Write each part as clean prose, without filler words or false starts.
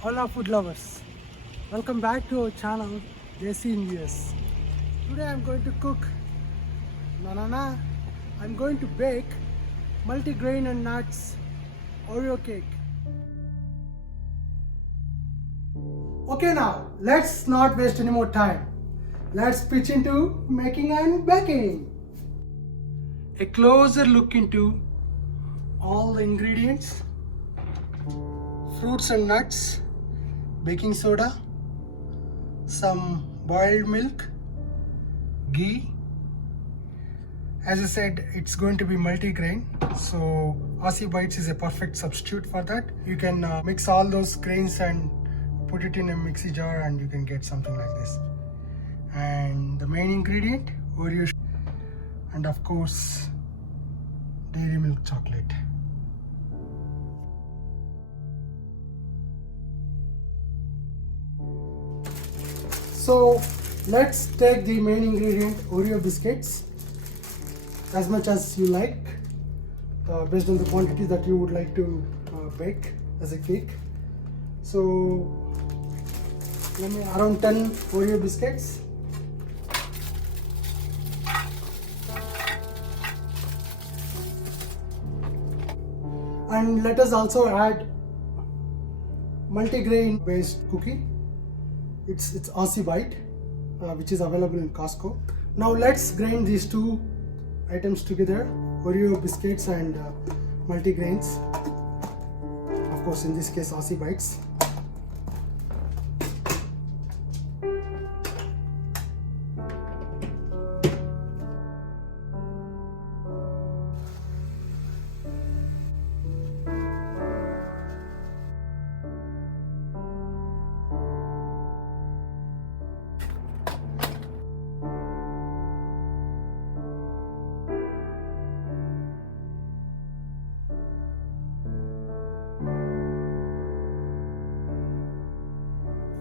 Hola food lovers, welcome back to our channel Desi in US. Today I'm going to cook I'm going to bake multigrain and nuts Oreo cake. Okay, now let's not waste any more time. Let's pitch into making and baking. A closer look into all the ingredients: fruits and nuts, baking soda, some boiled milk, ghee. As I said, it's going to be multigrain, so Aussie Bites is a perfect substitute for that. You can mix all those grains and put it in a mixie jar and you can get something like this. And the main ingredient, Oreo, and of course dairy milk chocolate. So let's take the main ingredient, Oreo biscuits, as much as you like, based on the quantity that you would like to bake as a cake. So let me around 10 Oreo biscuits. And let us also add multigrain based cookie. It's Aussie Bite, which is available in Costco. Now let's grind these two items together, Oreo biscuits and multigrains. Of course, in this case, Aussie Bites.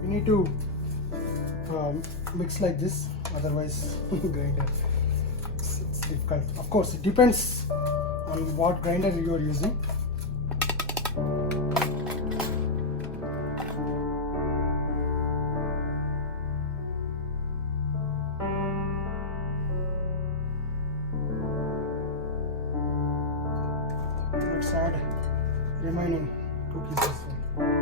You need to mix like this, otherwise grinder it's difficult. Of course, it depends on what grinder you are using. Let's add remaining cookies as well.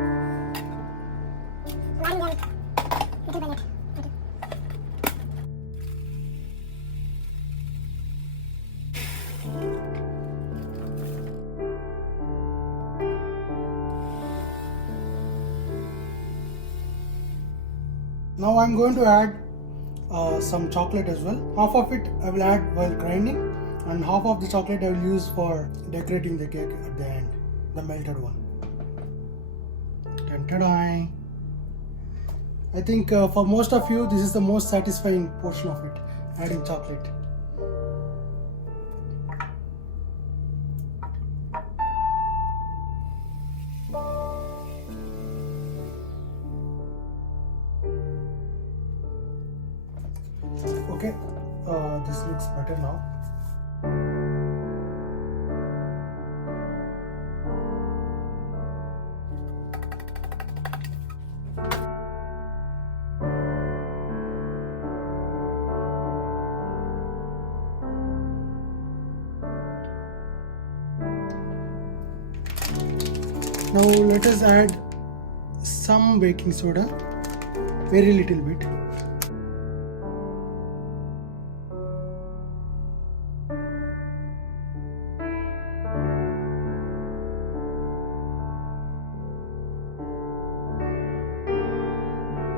Now I'm going to add some chocolate as well. Half of it I will add while grinding, and half of the chocolate I will use for decorating the cake at the end, the melted one. Ta-da! I think for most of you this is the most satisfying portion of it, adding chocolate. Okay, this looks better now. Now let us add some baking soda, very little bit.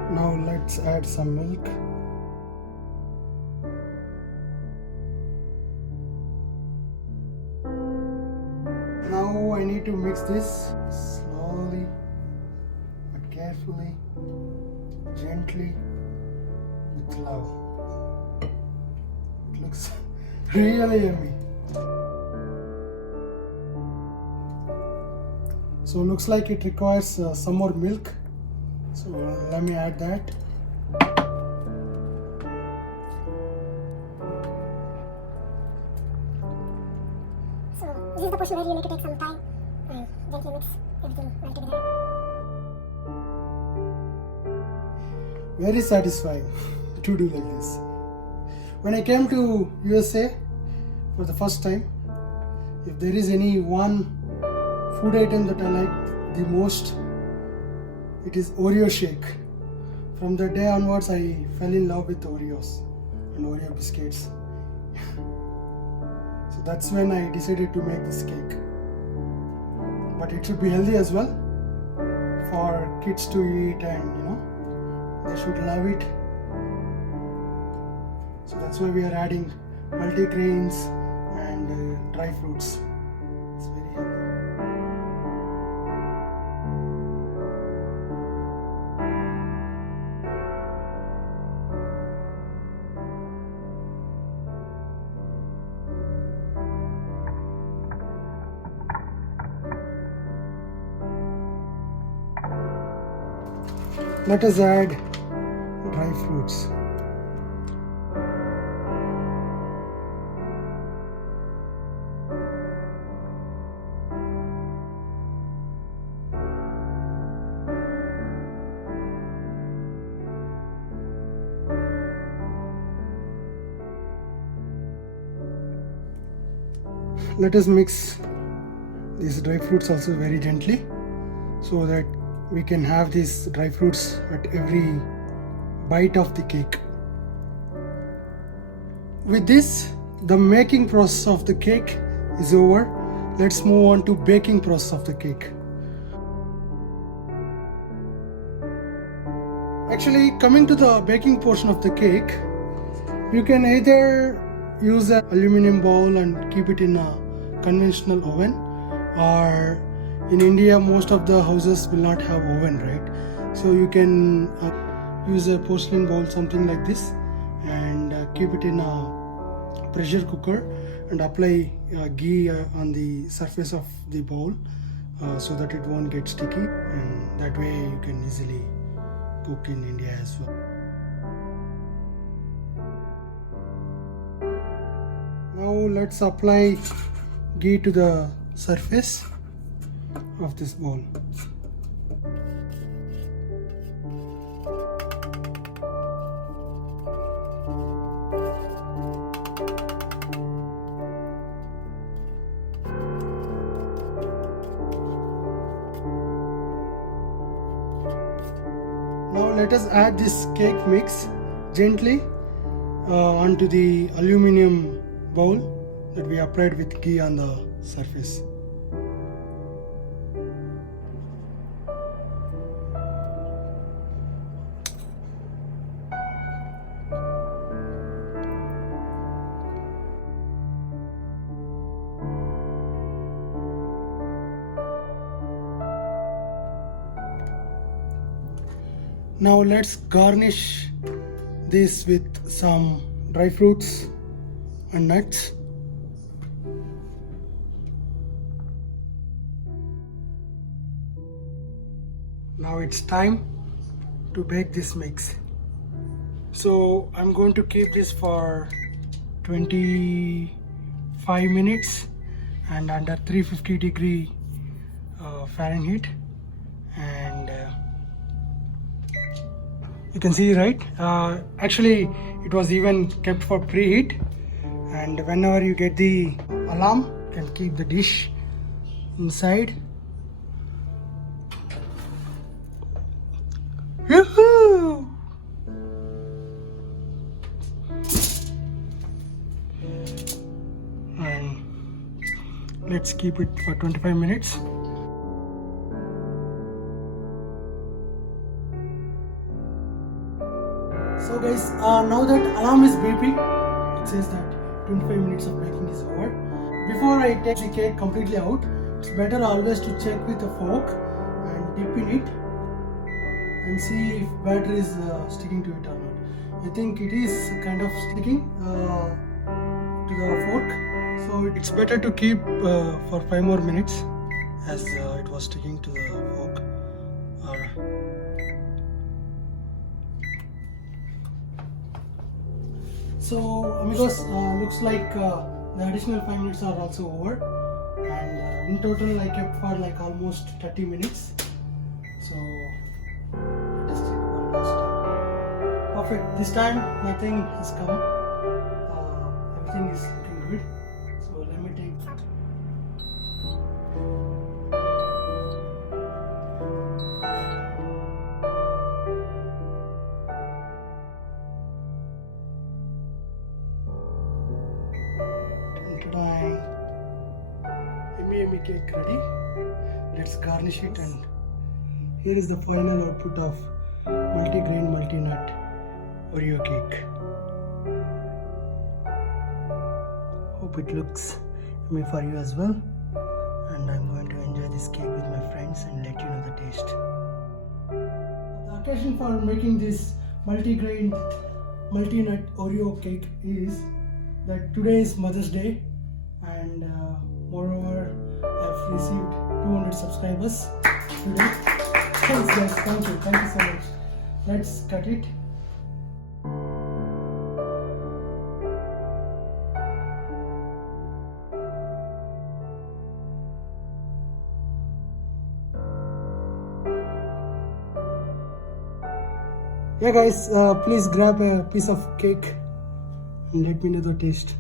Now let's add some milk. Now I need to mix this slowly but carefully, gently, with love. It looks really yummy. So looks like it requires some more milk. So let me add that. So this is the portion where you need to take some time and gently mix everything well together. very satisfying to do like this. When I came to USA for the first time, if there is any one food item that I like the most, it is Oreo shake. From that day onwards, I fell in love with Oreos and Oreo biscuits. So that's when I decided to make this cake. But it should be healthy as well for kids to eat, and they should love it. So that's why we are adding multigrains and dry fruits. It's very healthy. Let us add dry fruits. Let us mix these dry fruits also very gently so that we can have these dry fruits at every bite of the cake. With this, the making process of the cake is over. Let's move on to baking process of the cake. Actually, coming to the baking portion of the cake, you can either use an aluminum bowl and keep it in a conventional oven, or in India most of the houses will not have oven, right? So you can use a porcelain bowl, something like this, and keep it in a pressure cooker and apply ghee on the surface of the bowl so that it won't get sticky, and that way you can easily cook in India as well. Now let's apply ghee to the surface of this bowl. Now let us add this cake mix gently onto the aluminum bowl that we applied with ghee on the surface. Now let's garnish this with some dry fruits and nuts. Now it's time to bake this mix. So I'm going to keep this for 25 minutes and under 350 degree Fahrenheit, and you can see, right, actually it was even kept for preheat, and whenever you get the alarm you can keep the dish inside. Yoo-hoo! And let's keep it for 25 minutes. So guys, now that alarm is beeping, it says that 25 minutes of baking is over. Before I take the cake completely out, it's better always to check with a fork and dip in it and see if batter is sticking to it or not. I think it is kind of sticking to the fork, so it's better to keep for 5 more minutes, as it was sticking to the fork. So amigos, looks like the additional 5 minutes are also over, and in total I kept for like almost 30 minutes. So let us check one last time. Perfect. This time nothing has come. Everything is looking good. So let me take. Yummy cake ready. Let's garnish it, and here is the final output of multigrain multi-nut Oreo cake. Hope it looks yummy for you as well, and I'm going to enjoy this cake with my friends and let you know the taste. The occasion for making this multigrain multi-nut Oreo cake is that today is Mother's Day, and moreover I've received 200 subscribers today. Thanks guys, thank you so much. Let's cut it. Yeah guys, please grab a piece of cake and let me know the taste.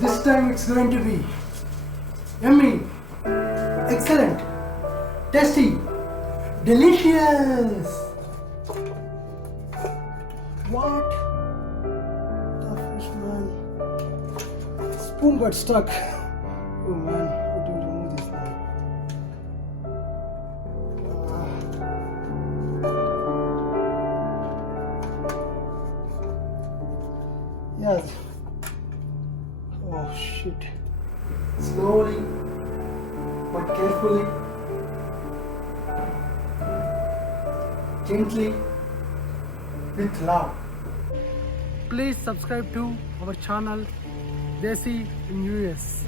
This time it's going to be yummy, excellent, tasty, delicious. What the fish, man? Spoon got stuck. Oh man, how do we remove this now? Yes. Oh shit. Slowly but carefully, gently, with love. Please subscribe to our channel Desi in US.